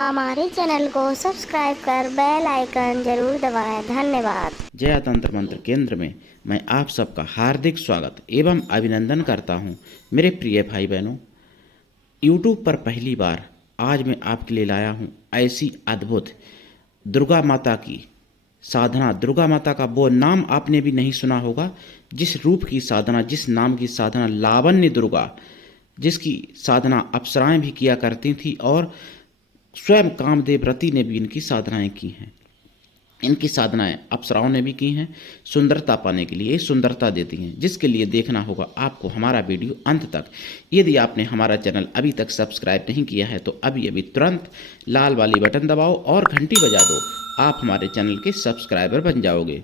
हमारे चैनल को सब्सक्राइब कर बेल आइकन जरूर दबाएं। धन्यवाद। जया तंत्र मंत्र केंद्र में मैं आप सबका हार्दिक स्वागत एवं अभिनंदन करता हूं। मेरे प्रिय भाई बहनों, यूट्यूब पर पहली बार आज मैं आपके लिए लाया हूं ऐसी अद्भुत दुर्गा माता की साधना। दुर्गा माता का वो नाम आपने भी नहीं सुना होगा, जिस रूप की साधना, जिस नाम की साधना, लावण्य दुर्गा, जिसकी साधना अप्सराएं भी किया करती थी और स्वयं कामदेव रति ने भी इनकी साधनाएं की हैं। इनकी साधनाएं अप्सराओं ने भी की हैं। सुंदरता पाने के लिए सुंदरता देती हैं, जिसके लिए देखना होगा आपको हमारा वीडियो अंत तक। यदि आपने हमारा चैनल अभी तक सब्सक्राइब नहीं किया है तो अभी अभी तुरंत लाल वाली बटन दबाओ और घंटी बजा दो। आप हमारे चैनल के सब्सक्राइबर बन जाओगे।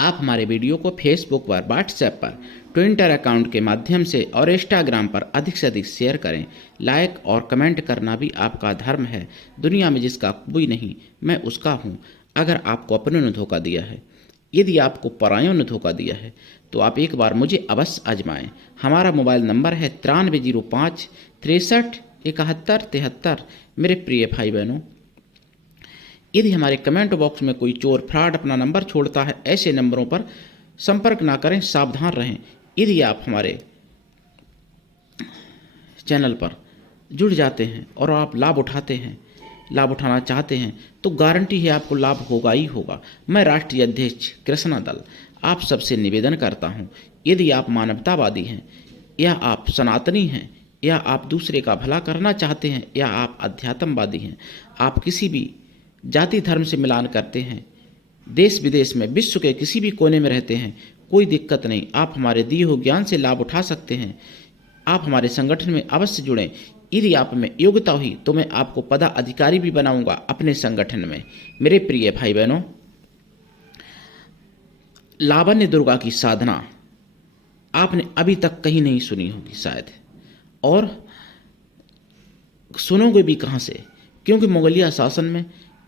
आप हमारे वीडियो को फेसबुक पर, व्हाट्सएप पर, ट्विटर अकाउंट के माध्यम से और इंस्टाग्राम पर अधिक से अधिक शेयर करें। लाइक और कमेंट करना भी आपका धर्म है। दुनिया में जिसका कोई नहीं, मैं उसका हूँ। अगर आपको अपनों ने धोखा दिया है, यदि आपको परायों ने धोखा दिया है, तो आप एक बार मुझे अवश्य आजमाएं। हमारा मोबाइल नंबर है 9305 63 71 73। मेरे प्रिय भाई बहनों, यदि हमारे कमेंट बॉक्स में कोई चोर फ्रॉड अपना नंबर छोड़ता है, ऐसे नंबरों पर संपर्क ना करें, सावधान रहें। यदि आप हमारे चैनल पर जुड़ जाते हैं और आप लाभ उठाते हैं, लाभ उठाना चाहते हैं, तो गारंटी है आपको लाभ होगा ही होगा। मैं राष्ट्रीय अध्यक्ष कृष्णा दल आप सबसे निवेदन करता हूं, यदि आप मानवतावादी हैं, या आप सनातनी हैं, या आप दूसरे का भला करना चाहते हैं, या आप अध्यात्मवादी हैं, आप किसी भी जाति धर्म से मिलान करते हैं, देश विदेश में विश्व के किसी भी कोने में रहते हैं, कोई दिक्कत नहीं। आप हमारे दिए हुए ज्ञान से लाभ उठा सकते हैं। आप हमारे संगठन में अवश्य जुड़ें। यदि आप में योग्यता हुई तो मैं आपको पदाधिकारी भी बनाऊंगा अपने संगठन में। मेरे प्रिय भाई बहनों, लावण्य दुर्गा की साधना आपने अभी तक कहीं नहीं सुनी होगी शायद, और सुनोगे भी कहाँ से, क्योंकि मुगलिया शासन में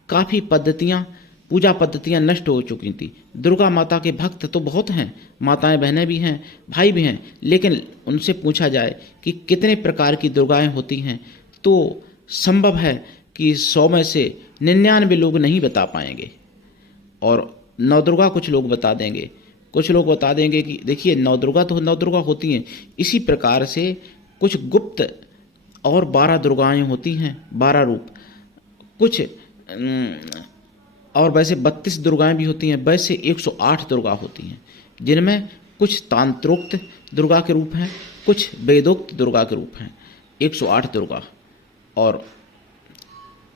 काफ़ी पद्धतियाँ, पूजा पद्धतियाँ नष्ट हो चुकी थी। दुर्गा माता के भक्त तो बहुत हैं, माताएं बहनें भी हैं, भाई भी हैं, लेकिन उनसे पूछा जाए कि कितने प्रकार की दुर्गाएं होती हैं, तो संभव है कि 100 में से 99 लोग नहीं बता पाएंगे। और नवदुर्गा कुछ लोग बता देंगे, कुछ लोग बता देंगे कि देखिए नवदुर्गा तो नवदुर्गा होती हैं। इसी प्रकार से कुछ गुप्त और 12 दुर्गाएं होती हैं, 12 रूप। कुछ और वैसे 32 दुर्गाएं भी होती हैं। वैसे 108 दुर्गा होती हैं, जिनमें कुछ तांत्रोक्त दुर्गा के रूप हैं, कुछ वेदोक्त दुर्गा के रूप हैं। 108 दुर्गा। और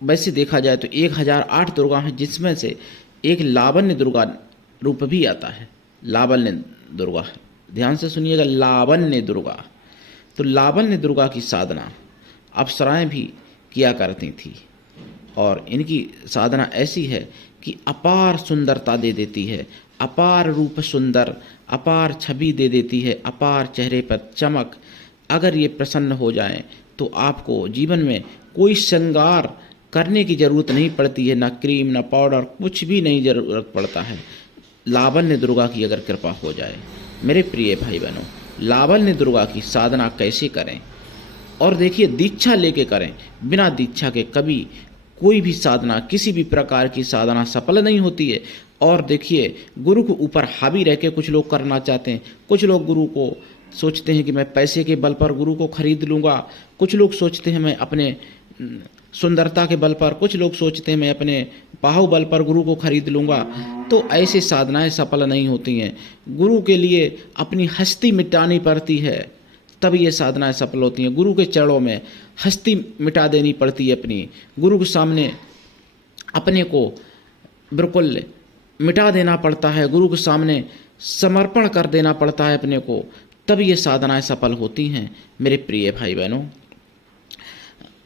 वैसे देखा जाए तो 1008 दुर्गा हैं, जिसमें से एक लावण्य दुर्गा रूप भी आता है। लावण्य दुर्गा, ध्यान से सुनिएगा, लावण्य दुर्गा। तो लावण्य दुर्गा की साधना अप्सराएं भी किया करती थी, और इनकी साधना ऐसी है कि अपार सुंदरता दे देती है, अपार रूप सुंदर, अपार छवि दे देती है, अपार चेहरे पर चमक। अगर ये प्रसन्न हो जाएं तो आपको जीवन में कोई श्रृंगार करने की ज़रूरत नहीं पड़ती है, ना क्रीम, ना पाउडर, कुछ भी नहीं ज़रूरत पड़ता है। लावण्य दुर्गा की अगर कृपा हो जाए। मेरे प्रिय भाई बहनों, लावण्य दुर्गा की साधना कैसे करें, और देखिए दीक्षा लेके करें। बिना दीक्षा के कभी कोई भी साधना, किसी भी प्रकार की साधना सफल नहीं होती है। और देखिए, गुरु के ऊपर हावी रह के कुछ लोग करना चाहते हैं। कुछ लोग गुरु को सोचते हैं कि मैं पैसे के बल पर गुरु को खरीद लूँगा। कुछ लोग सोचते हैं मैं अपने सुंदरता के बल पर, कुछ लोग सोचते हैं मैं अपने बाहुबल पर गुरु को खरीद लूँगा। तो ऐसी साधनाएं सफल नहीं होती हैं। गुरु के लिए अपनी हस्ती मिटानी पड़ती है, तब ये साधनाएं सफल होती हैं। गुरु के चरणों में हस्ती मिटा देनी पड़ती है अपनी, गुरु के सामने अपने को बिल्कुल मिटा देना पड़ता है, गुरु के सामने समर्पण कर देना पड़ता है अपने को, तब ये साधनाएं सफल होती हैं। मेरे प्रिय भाई बहनों,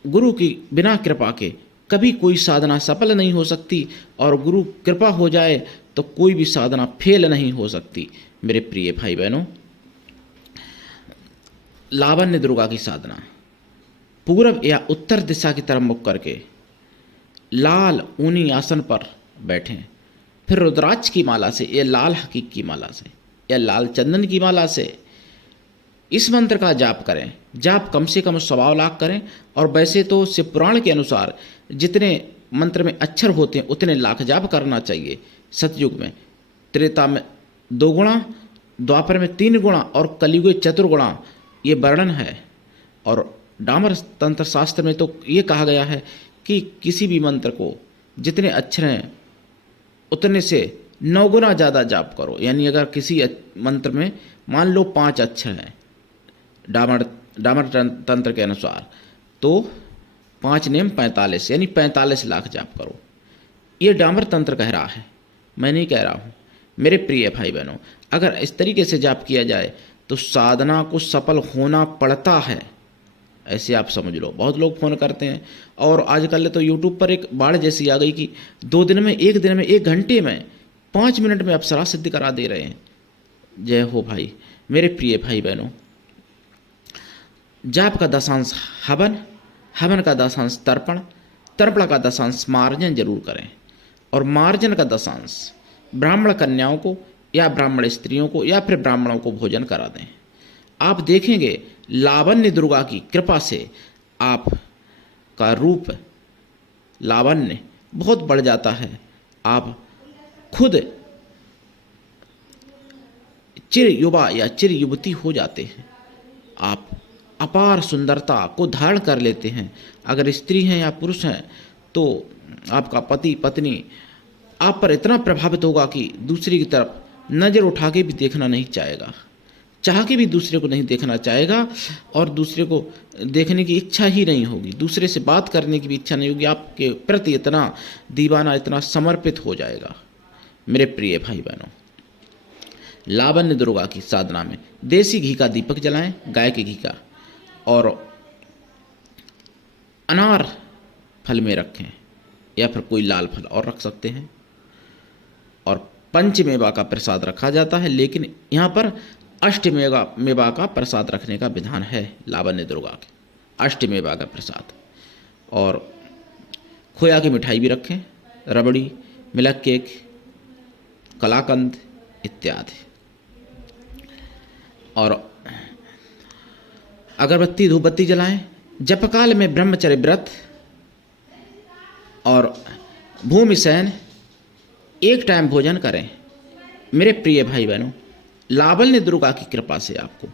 गुरु की बिना कृपा के कभी कोई साधना सफल नहीं हो सकती, और गुरु कृपा हो जाए तो कोई भी साधना फेल नहीं हो सकती। मेरे प्रिय भाई बहनों, लावण्य दुर्गा की साधना पूर्व या उत्तर दिशा की तरफ मुख करके लाल ऊनी आसन पर बैठें। फिर रुद्राक्ष की माला से, या लाल हकीक की माला से, या लाल चंदन की माला से इस मंत्र का जाप करें। जाप कम से कम 100 लाख करें। और वैसे तो शिव पुराण के अनुसार जितने मंत्र में अक्षर होते हैं उतने लाख जाप करना चाहिए। सतयुग में, त्रेता में 2 गुणा, द्वापर में 3 गुणा और कलियुग 4 गुणा ये वर्णन है। और डामर तंत्र शास्त्र में तो ये कहा गया है कि किसी भी मंत्र को जितने अक्षर हैं उतने से 9 गुना ज़्यादा जाप करो। यानी अगर किसी मंत्र में मान लो 5 अक्षर हैं डामर तंत्र के अनुसार, तो 5 नेम 45 यानी 45 लाख जाप करो। ये डामर तंत्र कह रहा है, मैं नहीं कह रहा हूँ। मेरे प्रिय भाई बहनों, अगर इस तरीके से जाप किया जाए तो साधना को सफल होना पड़ता है, ऐसे आप समझ लो। बहुत लोग फ़ोन करते हैं और आजकल तो यूट्यूब पर एक बाढ़ जैसी आ गई कि 2 दिन में, 1 दिन में, 1 घंटे में, 5 मिनट में अप्सरा सिद्ध करा दे रहे हैं। जय हो भाई। मेरे प्रिय भाई बहनों, जाप का दशांश हवन, हवन का दशांश तर्पण, तर्पण का दशांश मार्जन जरूर करें। और मार्जन का दशांश ब्राह्मण कन्याओं को या ब्राह्मण स्त्रियों को या फिर ब्राह्मणों को भोजन करा दें। आप देखेंगे लावण्य दुर्गा की कृपा से आपका रूप लावण्य बहुत बढ़ जाता है। आप खुद चिर युवा या चिर युवती हो जाते हैं। आप अपार सुंदरता को धारण कर लेते हैं। अगर स्त्री हैं या पुरुष हैं तो आपका पति पत्नी आप पर इतना प्रभावित होगा कि दूसरे की तरफ नज़र उठा के भी देखना नहीं चाहेगा, चाह के भी दूसरे को नहीं देखना चाहेगा और दूसरे को देखने की इच्छा ही नहीं होगी, दूसरे से बात करने की भी इच्छा नहीं होगी। आपके प्रति इतना दीवाना, इतना समर्पित हो जाएगा। मेरे प्रिय भाई बहनों, लावण्य दुर्गा की साधना में देसी घी का दीपक जलाएं, गाय के घी का, और अनार फल में रखें या फिर कोई लाल फल और रख सकते हैं। और पंचमेवा का प्रसाद रखा जाता है, लेकिन यहाँ पर अष्टमेवा का प्रसाद रखने का विधान है। लावण्य दुर्गा के अष्टमेवा का प्रसाद। और खोया की मिठाई भी रखें, रबड़ी, मिल्क केक, कलाकंद इत्यादि। और अगरबत्ती धूपबत्ती जलाएं। जपकाल में ब्रह्मचर्य व्रत और भूमि शयन, एक टाइम भोजन करें। मेरे प्रिय भाई बहनों, लावण्य दुर्गा की कृपा से आपको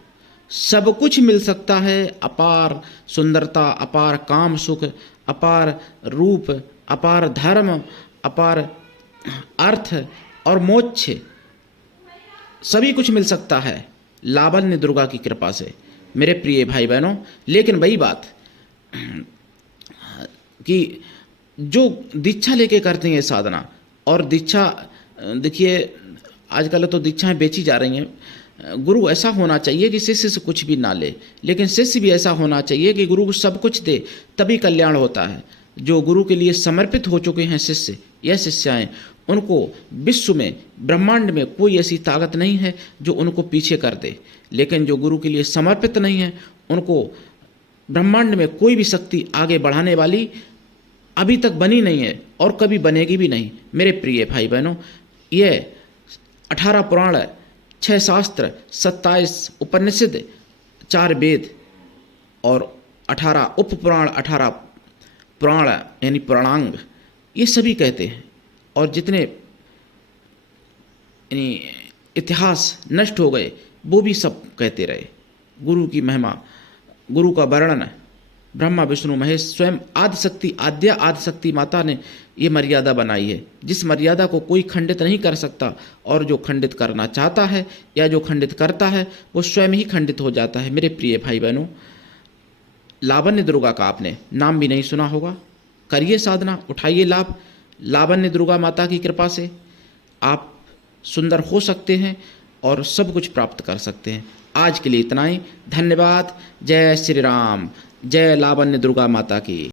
सब कुछ मिल सकता है। अपार सुंदरता, अपार काम सुख, अपार रूप, अपार धर्म, अपार अर्थ और मोक्ष, सभी कुछ मिल सकता है लावण्य दुर्गा की कृपा से मेरे प्रिय भाई बहनों। लेकिन वही बात कि जो दीक्षा लेके करते हैं साधना, और दीक्षा देखिए आजकल तो दीक्षाएं बेची जा रही हैं। गुरु ऐसा होना चाहिए कि शिष्य से कुछ भी ना ले, लेकिन शिष्य भी ऐसा होना चाहिए कि गुरु को सब कुछ दे, तभी कल्याण होता है। जो गुरु के लिए समर्पित हो चुके हैं शिष्य या शिष्याएं, उनको विश्व में, ब्रह्मांड में कोई ऐसी ताकत नहीं है जो उनको पीछे कर दे। लेकिन जो गुरु के लिए समर्पित नहीं है, उनको ब्रह्मांड में कोई भी शक्ति आगे बढ़ाने वाली अभी तक बनी नहीं है और कभी बनेगी भी नहीं। मेरे प्रिय भाई बहनों, ये 18 पुराण, 6 शास्त्र, 27 उपनिषद, 4 वेद और 18 उपपुराण, 18 पुराण यानी पुराणांग, ये सभी कहते हैं। और जितने यानी इतिहास नष्ट हो गए वो भी सब कहते रहे। गुरु की महिमा, गुरु का वर्णन ब्रह्मा विष्णु महेश स्वयं आदिशक्ति, आद्या आदिशक्ति माता ने ये मर्यादा बनाई है, जिस मर्यादा को कोई खंडित नहीं कर सकता। और जो खंडित करना चाहता है या जो खंडित करता है वो स्वयं ही खंडित हो जाता है। मेरे प्रिय भाई बहनों, लावण्य दुर्गा का आपने नाम भी नहीं सुना होगा। करिए साधना, उठाइए लाभ। लावण्य दुर्गा माता की कृपा से आप सुंदर हो सकते हैं और सब कुछ प्राप्त कर सकते हैं। आज के लिए इतना ही। धन्यवाद। जय श्री राम। जय लावण्य दुर्गा माता की।